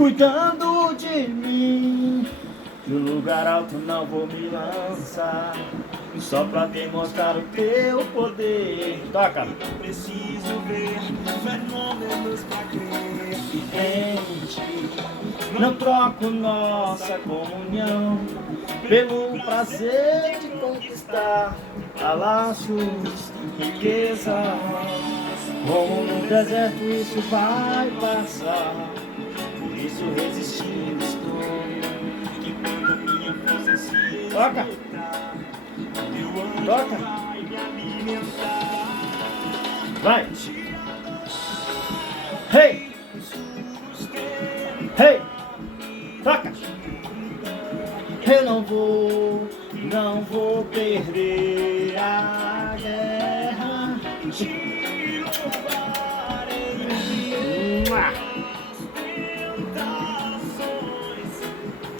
cuidando de mim. De um lugar alto não vou me lançar, só pra demonstrar o teu poder. Toca! Preciso ver fenômenos pra crer. Gente, não troco nossa comunhão pelo prazer de conquistar palácios, riqueza. Como no deserto isso vai passar, por isso resistindo estou. Que quando minha força se Toca! esgotar, teu anjo Toca! vai me alimentar. Vai! Hey! Hey! Toca! Eu não vou perder a guerra. Te louvarei.